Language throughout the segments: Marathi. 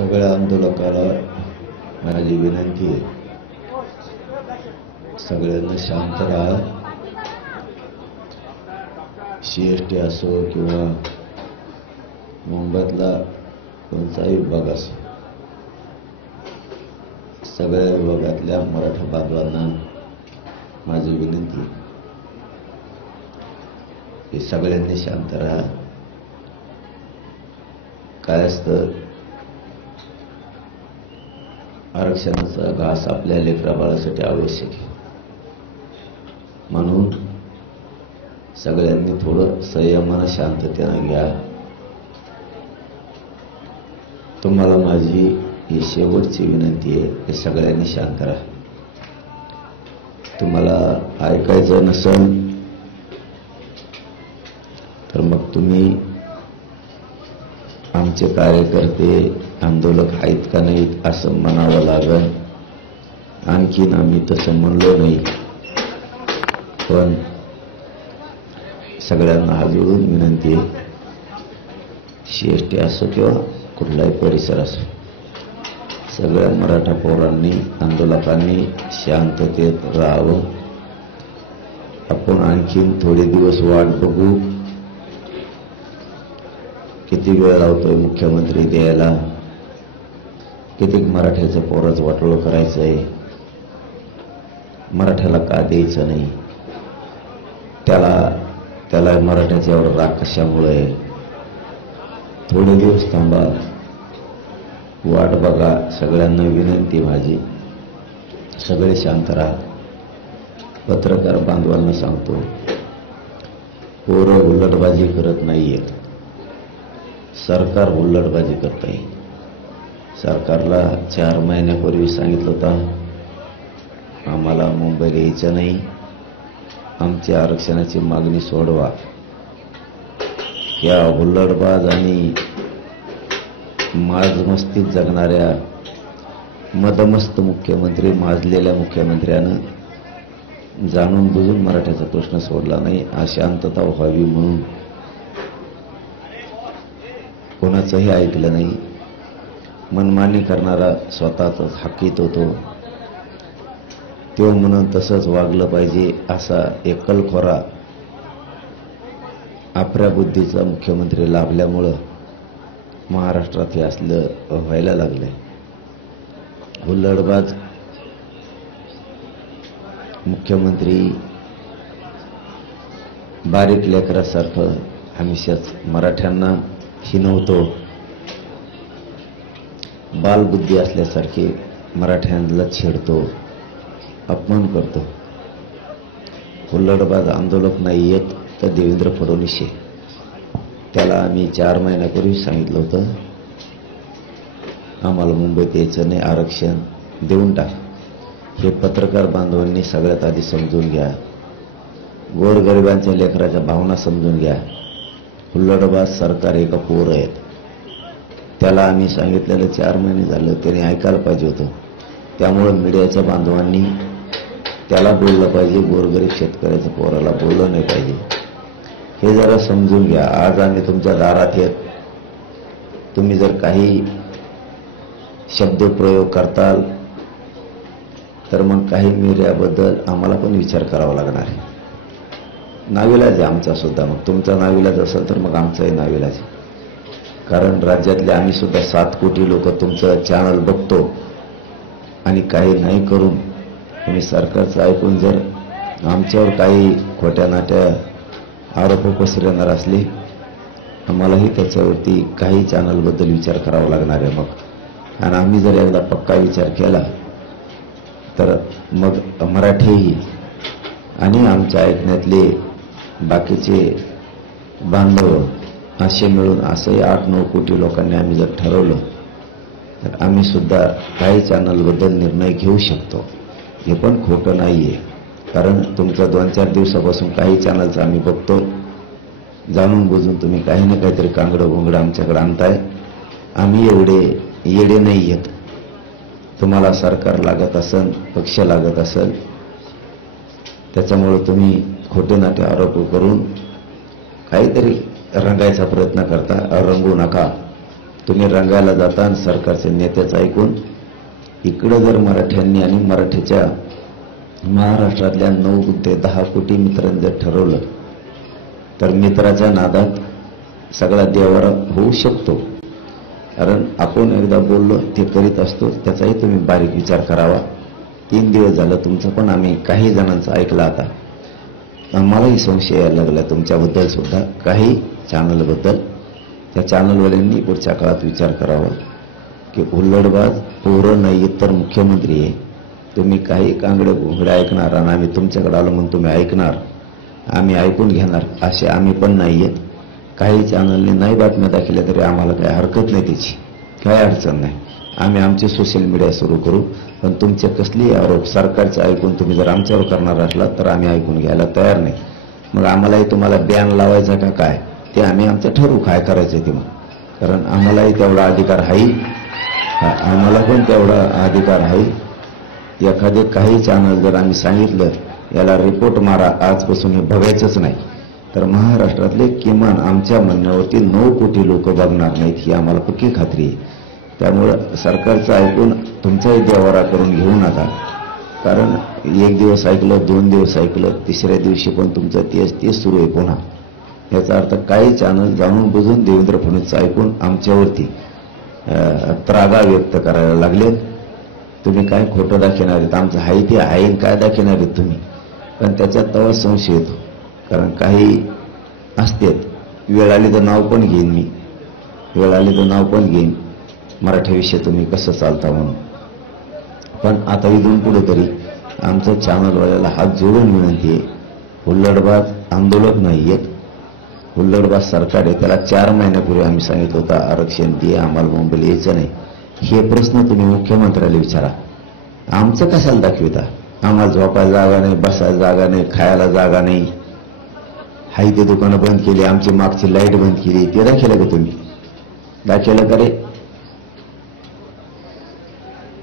सगळ्या आंदोलकाला माझी विनंती आहे, सगळ्यांना शांत राहा. CST असो किंवा मुंबईतला कोणताही विभाग असो, सगळ्या विभागातल्या मराठा बांधवांना माझी विनंती आहे की सगळ्यांनी शांत राहा. काय असतं, आरक्षणाचा घास आपल्या लेकराबाळासाठी आवश्यक आहे, म्हणून सगळ्यांनी थोडं संयमानं शांततेनं घ्या. तुम्हाला माझी ही शेवटची विनंती आहे की सगळ्यांनी शांत राहा. तुम्हाला ऐकायचं नसेल तर मग तुम्ही आमचे कार्यकर्ते आंदोलक आहेत का नाहीत असं म्हणावं लागेल. आणखीन आम्ही तसं म्हणलो नाही, पण सगळ्यांना हात जोडून विनंती आहे, CST असो किंवा कुठलाही परिसर असो, सगळ्या मराठा पोरांनी आंदोलकांनी शांततेत राहावं. आपण आणखीन थोडे दिवस वाट बघू. किती वेळ लावतोय मुख्यमंत्री द्यायला, किती मराठ्याचं पोराचं वाटोळं करायचं आहे, मराठ्याला का द्यायचं नाही, त्याला मराठ्याच्या एवढं राग कशामुळे. थोडे दिवस थांबा, वाट बघा. सगळ्यांना विनंती माझी, सगळे शांत राहा. पत्रकार बांधवांना सांगतो, पोरं हुल्लडबाजी करत नाहीयेत, सरकार हुल्लडबाजी करत आहे. सरकारला 4 महिन्यापूर्वी सांगितलं होतं आम्हाला मुंबईला यायचं नाही, आमची आरक्षणाची मागणी सोडवा. या हुल्लडबाज आणि माजमस्तीत जगणाऱ्या मदमस्त मुख्यमंत्री, माजलेल्या मुख्यमंत्र्यानं जाणून बुजून मराठ्याचा प्रश्न सोडला नाही. अशांतता व्हावी म्हणून कोणाचंही ऐकलं नाही. मनमानी करणारा स्वतःच हाकीत होतो, तो म्हणून तसंच वागलं पाहिजे असा एकलखोरा आपल्या बुद्धीचा मुख्यमंत्री लाभल्यामुळं महाराष्ट्रात हे असलं व्हायला लागलंय. हुल्लडबाज मुख्यमंत्री बारीक लेकरासारखं हमेशाच मराठ्यांना हिनवतो, बालबुद्धी असल्यासारखे मराठ्यांना छेडतो, अपमान करतो. हुल्लडबाज आंदोलक नाही येत तर देवेंद्र फडणवीस आहे. त्याला आम्ही 4 महिन्यापूर्वी सांगितलं होतं आम्हाला मुंबईत यायचं नाही, आरक्षण देऊन टाक. हे पत्रकार बांधवांनी सगळ्यात आधी समजून घ्या. गोरगरिबांच्या लेकराच्या भावना समजून घ्या. हुल्लडबाज सरकार एका पोरं आहेत. त्याला आम्ही सांगितलेलं 4 महिने झालं, त्याने ऐकायला पाहिजे होतं. त्यामुळे मीडियाच्या बांधवांनी त्याला बोललं पाहिजे, गोरगरीब शेतकऱ्याच्या पोराला बोललं नाही पाहिजे. हे जरा समजून घ्या. आज आम्ही तुमच्या दारात येत, तुम्ही जर काही शब्दप्रयोग करताल तर मग काही मीडियाबद्दल आम्हाला पण विचार करावा लागणार आहे. नाविलाज आहे आमचा सुद्धा. मग तुमचा नाविलाज असेल तर मग आमचाही नाविलाज आहे. कारण राज्यातले आम्ही सुद्धा 7 कोटी लोक तुमचं चॅनल बघतो आणि काही नाही करून तुम्ही सरकारचं ऐकून जर आमच्यावर काही खोट्या नाट्या आरोप पसरवणार असले, आम्हालाही त्याच्यावरती काही चॅनलबद्दल विचार करावा लागणार आहे. मग आणि आम्ही जर एकदा पक्का विचार केला तर मग मराठीही आणि आमच्या ऐकण्यातले बाकीचे बांधव असे मिळून असंही 8-9 कोटी लोकांनी आम्ही जर ठरवलं तर आम्ही सुद्धा काही चॅनलबद्दल निर्णय घेऊ शकतो. हे पण खोटं नाही आहे. कारण तुमचं 2-4 दिवसापासून काही चॅनलचं आम्ही बघतो, जाणून बुजून तुम्ही काही ना काहीतरी कांगडं गोंगडं आमच्याकडे आणताय. आम्ही एवढे येडे नाही आहेत. तुम्हाला सरकार लागत असेल, पक्ष लागत असेल, त्याच्यामुळे तुम्ही खोटे नाटे आरोप करून काहीतरी रंगायचा प्रयत्न करता. रंगू नका. तुम्ही रंगायला जाता आणि सरकारच्या नेत्याचं ऐकून इकडं जर मराठ्यांनी आणि मराठीच्या महाराष्ट्रातल्या 9 ते 10 कोटी मित्रांनी जर ठरवलं तर मित्राच्या नादात सगळा देवारा होऊ शकतो. कारण आपण एकदा बोललो ते करीत असतो, त्याचाही तुम्ही बारीक विचार करावा. 3 दिवस झालं तुमचं पण आम्ही काही जणांचं ऐकलं. आता आम्हालाही संशय यायला लागला तुमच्याबद्दल सुद्धा, काही चॅनलबद्दल. त्या चॅनलवाल्यांनी पुढच्या काळात विचार करावा की हुल्लडबाज पोरं नाही तर मुख्यमंत्री आहे. तुम्ही काही कांगडे घोंगडे ऐकणार आणि आम्ही तुमच्याकडे आलो म्हणून तुम्ही ऐकणार, आम्ही ऐकून घेणार असे आम्ही पण नाहीये. काही चॅनलने नाही बातम्या दाखवल्या तरी आम्हाला काही हरकत नाही, त्याची काही अडचण नाही. आम्ही आमचे सोशल मीडिया सुरू करू, पण तुमचे कसलेही आरोप सरकारचे ऐकून तुम्ही जर आमच्यावर करणार असलात तर आम्ही ऐकून घ्यायला तयार नाही. मग आम्हालाही तुम्हाला बॅन लावायचा का काय ते आम्ही आमचं ठरवू काय करायचं ते. मग कारण आम्हालाही तेवढा अधिकार आहे, आम्हाला पण तेवढा अधिकार आहे. एखादे काही चॅनल जर आम्ही सांगितलं याला रिपोर्ट मारा आजपासून हे बघायचंच नाही तर महाराष्ट्रातले किमान आमच्या म्हणण्यावरती 9 कोटी लोक बघणार नाहीत ही आम्हाला पक्की खात्री आहे. त्यामुळं सरकारचं ऐकून तुमचाही देवारा करून घेऊ नका. कारण 1 दिवस ऐकलं, 2 दिवस ऐकलं, 3ऱ्या दिवशी पण तुमचं तेच सुरू आहे पुन्हा. याचा अर्थ काही चॅनल जाणून बुजून देवेंद्र फडणवीसचं ऐकून आमच्यावरती त्रागा व्यक्त करायला लागलेत. तुम्ही काय खोटं दाखवणार आहेत, आमचं हाय ते आहे काय दाखवणार आहेत तुम्ही. पण त्याच्यात तेव्हा संशय येतो. कारण काही असतेत, वेळ आली तर नाव पण घेईन मी, वेळ आली तर नाव पण घेईन मराठीविषयी तुम्ही कसं चालता म्हणून. पण आता इथून पुढे तरी आमचं चॅनलवाल्याला हात जोडून विनंती आहे, हुल्लडबाज आंदोलक नाही आहेत, हुल्लडबाज सरकार आहे. त्याला 4 महिन्यापूर्वी आम्ही सांगितलं होतं आरक्षण दे, आम्हाला मुंबईला यायचं नाही. हे प्रश्न तुम्ही मुख्यमंत्र्याला विचारा. आमचं कशाला दाखविता? आम्हाला झोपायला जागा नाही, बसायला जागा नाही, खायला जागा नाही, हाय ते दुकानं बंद केली, आमची मागची लाईट बंद केली, ते दाखवलं का तुम्ही? दाखवलं का रे?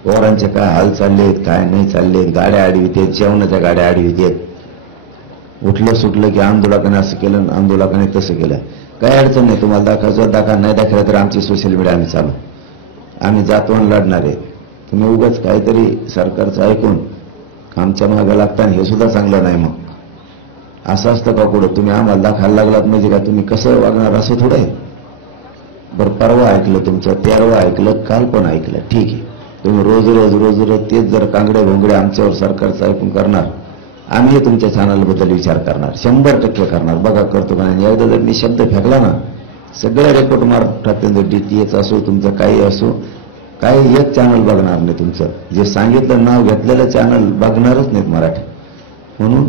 पोरांचे काय हाल चाललेत, काय नाही चाललेत, गाड्या आडवितेत, जेवणाच्या गाड्या आडवितेत. उठलं सुटलं की आंदोलकाने असं केलं, आंदोलकाने तसं केलं. काय अडचण नाही, तुम्हाला दाखवायचं दाखवा, नाही दाखवलं तर आमची सोशल मीडिया आम्ही चालू, आम्ही जातवून लढणार आहे. तुम्ही उगाच काहीतरी सरकारचं ऐकून आमच्या मागे लागताना हे सुद्धा चांगलं नाही. मग असं असतं का पुढं? तुम्ही आम्हाला दाखवायला लागलात म्हणजे का तुम्ही कसं वागणार असं थोडं आहे. बरं, परवा ऐकलं तुमचं, 13वा ऐकलं, काल पण ऐकलं, ठीक आहे. तुम्ही रोज तेच जर कांगडे भोंगडे आमच्यावर सरकारचं ऐकून करणार, आम्ही तुमच्या चॅनलबद्दल विचार करणार, 100% करणार. बघा करतो का नाही. एकदा जर मी शब्द फेकला ना, सगळ्या रेकॉर्ड मारून टाकते. DTH असो, तुमचं काही असो, काही एक चॅनल बघणार नाही तुमचं. जे सांगितलं नाव घेतलेलं चॅनल बघणारच नाहीत मराठी. म्हणून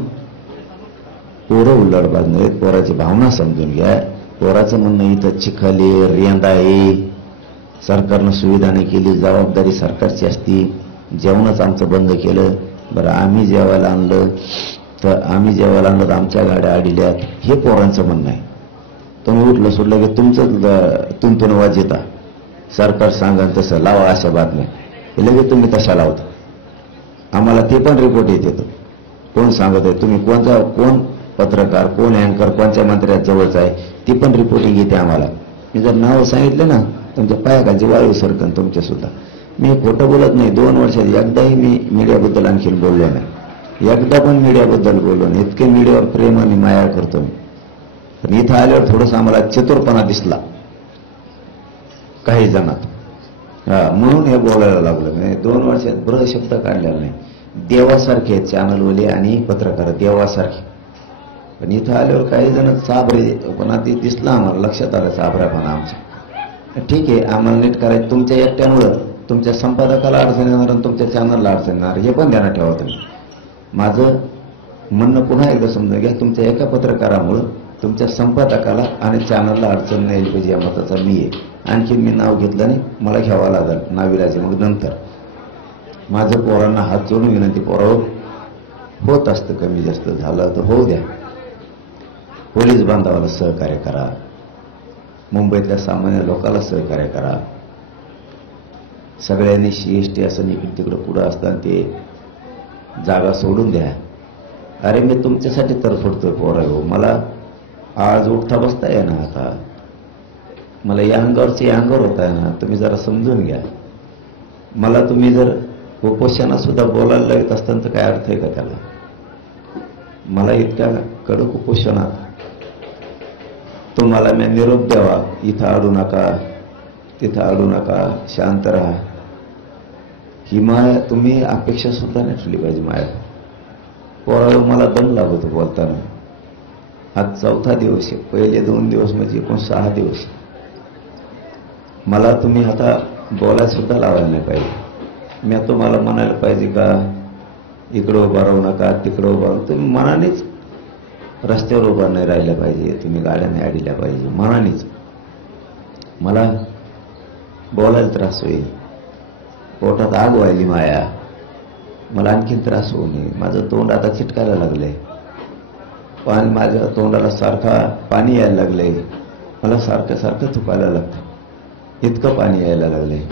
पोरं हुल्लडबाज नाहीत, पोराची भावना समजून घ्या. पोराचं म्हणणं इथं चिखले रेंदा आहे, सरकारनं सुविधा नाही केली, जबाबदारी सरकारची असती. जेवणच आमचं बंद केलं. बरं, आम्ही जेवायला आणलं तर आमच्या गाड्या अडील्यात, हे पोरांचं म्हणणं आहे. तुम्ही उठलं सुटलं की तुमचं तुमतून वाज येता, सरकार सांगा तसं लावा अशा बातम्या, हे लगेच तुम्ही तशा लावता. आम्हाला ते पण रिपोर्ट येते. कोण सांगत आहे, तुम्ही कोण पत्रकार, कोण अँकर, कोणत्या मंत्र्यात जवळचा आहे, ती पण रिपोर्टिंग येते आम्हाला. मी जर नाव सांगितलं ना, तुमच्या पायाखालची वायू सरकन तुमच्या सुद्धा. मी खोटं बोलत नाही. 2 वर्षात एकदाही मी मीडियाबद्दल आणखीन बोललो नाही, एकदा पण मीडियाबद्दल बोललो नाही. इतके मीडियावर प्रेम आणि माया करतो मी. पण इथं आल्यावर थोडंसं आम्हाला चतुरपणा दिसला काही जणात, म्हणून हे बोलायला लागलं. नाही 2 वर्षात बरं शब्द काढलेला नाही. देवासारखे आहेत चॅनलवाले आणि पत्रकार, देवासारखे. पण इथं आल्यावर काही जण चाबरेपणा ते दिसला आम्हाला, लक्षात आलं चाबऱ्यापणा आमचा. ठीक आहे, आम्हाला नीट करायचं. तुमच्या एकट्यामुळं तुमच्या संपादकाला अडचण येणार आणि तुमच्या चॅनलला अडचण येणार, हे पण ध्यानात ठेवा तुम्ही. माझं म्हणणं पुन्हा एकदा समजून घ्या. तुमच्या एका पत्रकारामुळं तुमच्या संपादकाला आणि चॅनलला अडचण नाही यायला पाहिजे या मताचा मी आहे. आणखीन मी नाव घेतलं नाही, मला घ्यावं लागेल नाविलाचे. मग नंतर माझं पोरांना हात जोडून विनंती, पोरावर होत असतं कमी जास्त झालं तर होऊ द्या. पोलीस बांधवाला सहकार्य करा, मुंबईतल्या सामान्य लोकांना सहकार्य करा. सगळ्यांनी CST असं इकडे तिकडे पुढं असताना ते जागा सोडून द्या. अरे मी तुमच्यासाठी तरफडतोय पोरा हो, मला आज उठता बसता येणार आता. मला या अंगावरचे अंगावर होत आहे ना, तुम्ही जरा समजून घ्या. मला तुम्ही जर उपोषणात सुद्धा बोलायला लागत असताना तर काय अर्थ आहे का त्याला? मला इतक्या कडक उपोषणात तुम्हाला मी निरोप द्यावा, इथं अडू नका, तिथं अडू नका, शांत राहा, ही माया तुम्ही अपेक्षा सुद्धा नाही ठेवली पाहिजे. माया पोरावर मला दम लागतो बोलताना. आज 4था दिवस आहे. पहिले 2 दिवस म्हणजे एकूण 6 दिवस. मला तुम्ही आता बोलायला सुद्धा लावायला नाही पाहिजे. मी तुम्हाला म्हणायला पाहिजे का इकडं उभा राहू नका, तिकडं उभा राहू. तुम्ही मनानेच रस्त्यावर उभा नाही राहिल्या पाहिजे, तुम्ही गाड्याने अडल्या पाहिजे मनानेच. मला बोलायला त्रास होईल, पोटात आग व्हायली माया, मला आणखीन त्रास होऊ नये. माझं तोंड आता चिटकायला लागलंय, पाणी माझ्या तोंडाला सारखा पाणी यायला लागलंय, मला सारखं सारखं थुकायला लागतं, इतकं पाणी यायला लागलंय.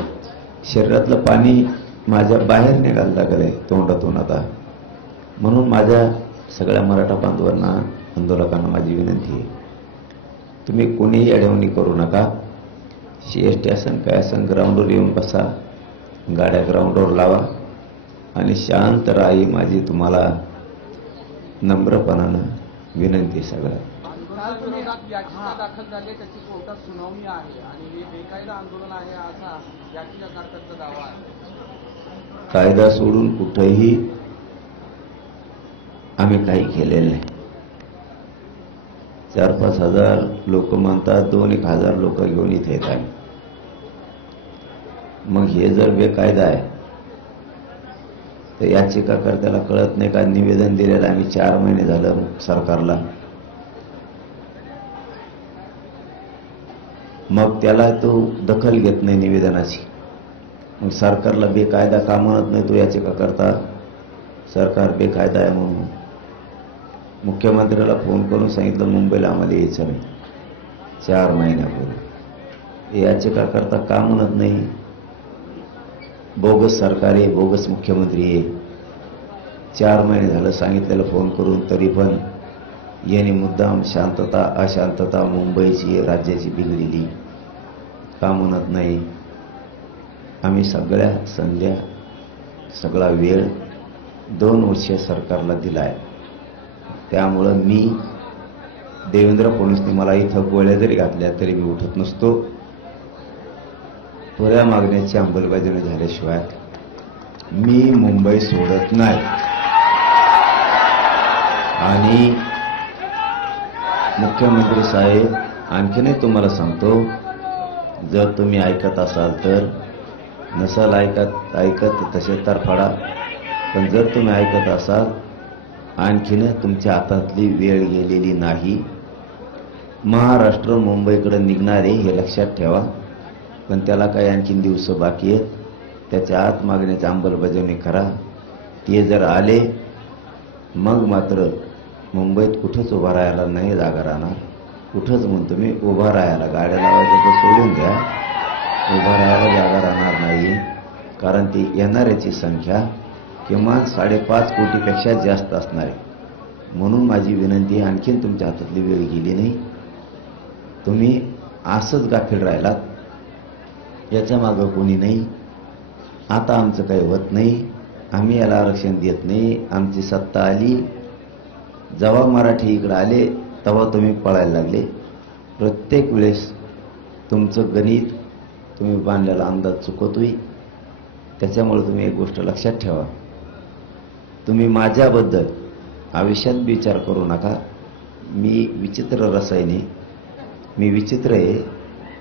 शरीरातलं पाणी माझ्या बाहेर निघायला लागलंय तोंडातून आता. म्हणून माझ्या सगळ्या मराठा बांधवांना, आंदोलकांना माझी विनंती आहे, तुम्ही कोणीही अडवणी करू नका. CST असन काय असन, ग्राउंडवर येऊन बसा, गाड्या ग्राउंडवर लावा आणि शांत राहा, ही माझी तुम्हाला नम्रपणानं विनंती आहे. सगळ्या याचिका दाखल झाली, त्याची कोर्टात सुनावणी आहे आणि हे बेकायदा आंदोलन आहे असा याचिकाकर्त्यांचा दावा आहे. कायदा सोडून कुठेही आम्ही काही केलेलं नाही. 4-5 हजार लोक म्हणतात, 2-1 हजार लोक घेऊन इथे येत आहे. मग हे जर बेकायदा आहे तर याचिकाकर्त्याला कळत नाही का? निवेदन दिलेलं आम्ही 4 महिने झालं सरकारला, मग त्याला तो दखल घेत नाही निवेदनाची. मग सरकारला बेकायदा का म्हणत नाही तो याचिकाकर्ता? सरकार बेकायदा आहे म्हणून मुख्यमंत्र्याला फोन करून सांगितलं मुंबईला आम्हाला यायचं नाही 4 महिन्यापूर्वी. याचिकाकर्ता का म्हणत नाही? बोगस सरकार आहे, बोगस मुख्यमंत्री आहे. 4 महिने झालं सांगितलेलं फोन करून, तरी पण यांनी मुद्दाम शांतता अशांतता मुंबईची राज्याची बिघडलेली का म्हणत नाही? आम्ही सगळ्या संध्या सगळा वेळ 2 वर्ष सरकारला दिलाय. त्यामुळं मी देवेंद्र फडणवीसने मला इथं गोळ्या जरी घातल्या तरी मी उठत नसतो. पुऱ्या मागण्याची अंमलबजावणी झाल्याशिवाय मी मुंबई सोडत नाही. आणि मुख्यमंत्री साहेब, आणखीनही तुम्हाला सांगतो, जर तुम्ही ऐकत असाल तर, नसाल ऐकत तसे तर फडा, पण जर तुम्ही ऐकत असाल, आणखीन तुमच्या हातातली वेळ गेलेली नाही. महाराष्ट्र मुंबईकडे निघणारे हे लक्षात ठेवा, पण त्याला काही आणखीन दिवस बाकी आहेत. त्याच्या आत मागण्याची अंमलबजावणी करा. ते जर आले मग मात्र मुंबईत कुठंच उभा राहायला नाही जागा राहणार. कुठंच म्हणतो मी, उभा राहायला गाड्या लावायचं तर सोडून द्या, उभा राहायला जागा राहणार नाही. कारण ती येणाऱ्याची संख्या किमान 5.5 कोटीपेक्षा जास्त असणार आहे. म्हणून माझी विनंती आहे, आणखीन तुमच्या हातातली वेळ गेली नाही. तुम्ही असंच गाफील राहिलात, याच्या मागं कोणी नाही. आता आमचं काही होत नाही, आम्ही याला आरक्षण देत नाही. आमची सत्ता आली, जेव्हा मराठी इकडे आले तेव्हा तुम्ही पळायला लागले. प्रत्येक वेळेस तुमचं गणित, तुम्ही बांधलेला अंदाज चुकतोय. त्याच्यामुळे तुम्ही एक गोष्ट लक्षात ठेवा, तुम्ही माझ्याबद्दल आयुष्यात विचार करू नका. मी विचित्र रसायने, मी विचित्र आहे.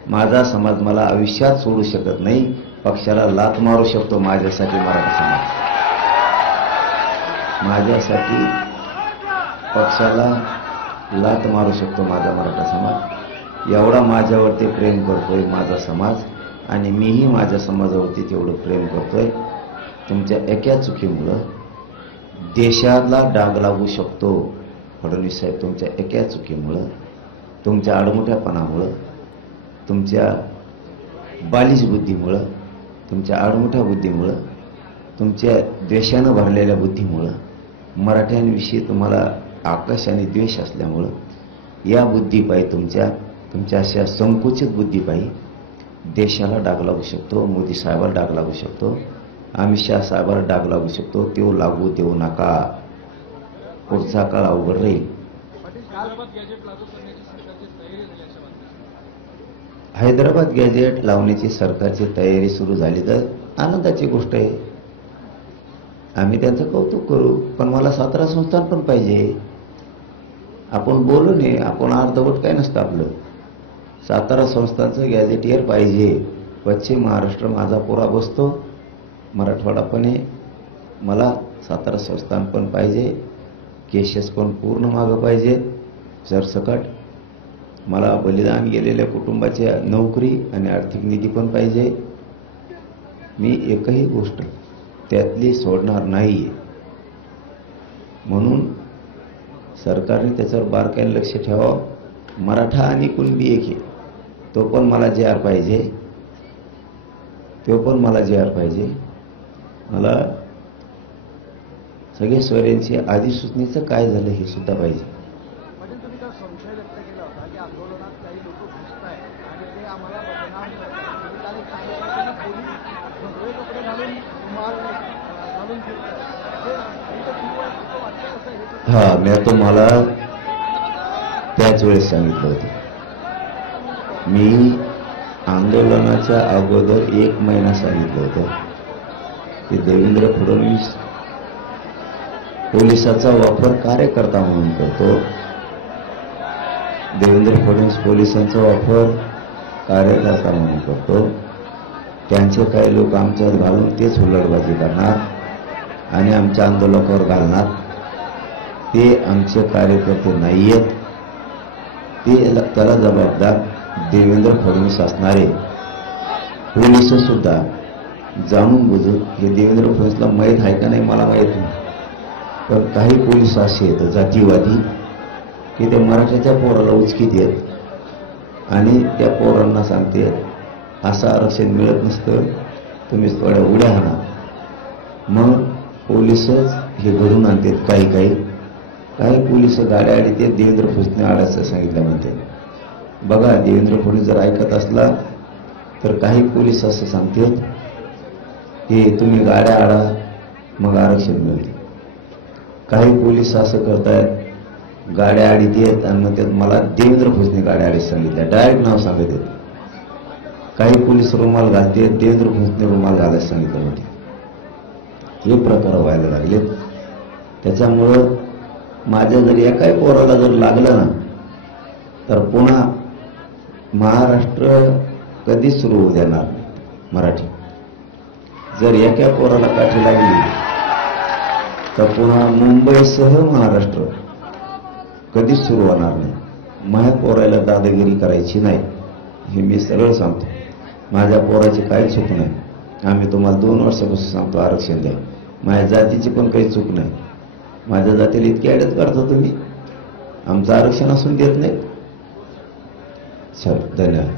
माझा समाज मला आयुष्यात सोडू शकत नाही. पक्षाला लाथ मारू शकतो माझ्यासाठी मराठा समाज, माझ्यासाठी पक्षाला लाथ मारू शकतो माझा मराठा समाज. एवढा माझ्यावरती प्रेम करतोय माझा समाज, आणि मीही माझ्या समाजावरती तेवढं प्रेम करतोय. तुमच्या एका चुकीमुळं देशाला डाग लागू शकतो फडणवीस साहेब. तुमच्या एका चुकीमुळं, तुमच्या आडमुठ्यापणामुळं, तुमच्या बालिश बुद्धीमुळं, तुमच्या आडमुठ्या बुद्धीमुळं, तुमच्या द्वेषानं भरलेल्या बुद्धीमुळं, मराठ्यांविषयी तुम्हाला आकाश आणि द्वेष असल्यामुळं, या बुद्धीपायी तुमच्या तुमच्या अशा संकुचित बुद्धीपायी देशाला डाग लागू शकतो, मोदी साहेबाला डाग लागू शकतो, अमित शहा साहेबाला डाग लागू शकतो. तो लागू देऊ नका. पुढचा काळ अवघड राहील. हैदराबाद गॅजेट लावण्याची सरकारची तयारी सुरू झाली तर आनंदाची गोष्ट आहे. आम्ही त्यांचं कौतुक करू. पण मला सातारा संस्थान पण पाहिजे. आपण बोलू नये. आपण अर्धवट काय नसतं आपलं. सातारा संस्थानचं गॅजेटियर पाहिजे. पश्चिम महाराष्ट्र माझा पुरा बसतो. मराठवाडा पण आहे. मला सातारा संस्थान पण पाहिजे. केसेस पण पूर्ण मागं पाहिजे सरसकट. मला बलिदान गेलेल्या कुटुंबाची नोकरी आणि आर्थिक निधी पण पाहिजे. मी एकही गोष्ट त्यातली सोडणार नाही. म्हणून सरकारने त्याच्यावर बारकाईने लक्ष ठेवावं. मराठा आणि कुणबी एक आहे. तो पण मला JR पाहिजे. तो पण मला JR पाहिजे. मला सगळे सोयऱ्यांची अधिसूचनेचं काय झालं हे सुद्धा पाहिजे. म्हणजे तुम्ही काय संशय व्यक्त केला होता की आंदोलनात काही लोक घुसतायत आणि ते आम्हाला बदनाम करतात. तुम्ही काल एक सांगितलं की पोलीस भगवे कपडे घालून रुमाल घालून फिरतात. हा, मी तुम्हाला त्याच वेळेस सांगितलं होतं. मी आंदोलनाच्या अगोदर 1 महिना सांगितलं होतं की देवेंद्र फडणवीस पोलिसाचा वापर कार्यकर्ता म्हणून करतो. देवेंद्र फडणवीस पोलिसांचा वापर कार्यकर्ता म्हणून करतो. त्यांचे काही लोक आमच्यात घालून तेच हुल्लडबाजी करणार आणि आमच्या आंदोलकावर घालणार. ते आमचे कार्यकर्ते नाहीयेत. त्याला जबाबदार देवेंद्र फडणवीस असणारे पोलिस सुद्धा जाणून बुजून. हे देवेंद्र फडणवीसला माहीत आहे का नाही मला माहीत नाही. पण काही पोलीस असे आहेत जातीवादी की ते मराठ्याच्या पोराला उचकी देत आणि त्या पोरांना सांगते असं आरक्षण मिळत नसतं, तुम्ही थोड्या उड्या हाणा. मग पोलीसच हे घडून आणतात. काही पोलीस गाड्या आडीते. देवेंद्र फडणवीसने आडायचं सांगितलं म्हणते. बघा, देवेंद्र फडणवीस जर ऐकत असला तर काही पोलीस असं सांगतात की तुम्ही गाड्या आडा मग आरक्षण मिळते. काही पोलीस असं करतायत, गाड्या आडीत येत आणि मग त्यात मला देवेंद्र फडणवीसने गाड्या आडीत सांगितल्या. डायरेक्ट नाव सांगत येत. काही पोलीस रुमाल घालते, देवेंद्र फडणवीसने रुमाल घालायला सांगितलं म्हणते. हे प्रकार व्हायला लागलेत. त्याच्यामुळं माझ्या जर एकाही पोराला जर लागलं ना तर पुन्हा महाराष्ट्र कधीच सुरू होऊ देणार नाही. मराठी जर एका पोराला काठी लागली तर पुन्हा मुंबईसह महाराष्ट्र कधीच सुरू होणार नाही. माझ्या पोराला दादागिरी करायची नाही. हे मी सरळ सांगतो. माझ्या पोराची काही चूक नाही. आम्ही तुम्हाला 2 वर्षापासून सांगतो आरक्षण द्या. माझ्या जातीची पण काही चूक नाही. माझ्या जातीला इतकी अडत करता तुम्ही. आमचं आरक्षण असून देत नाही. चल, धन्यवाद.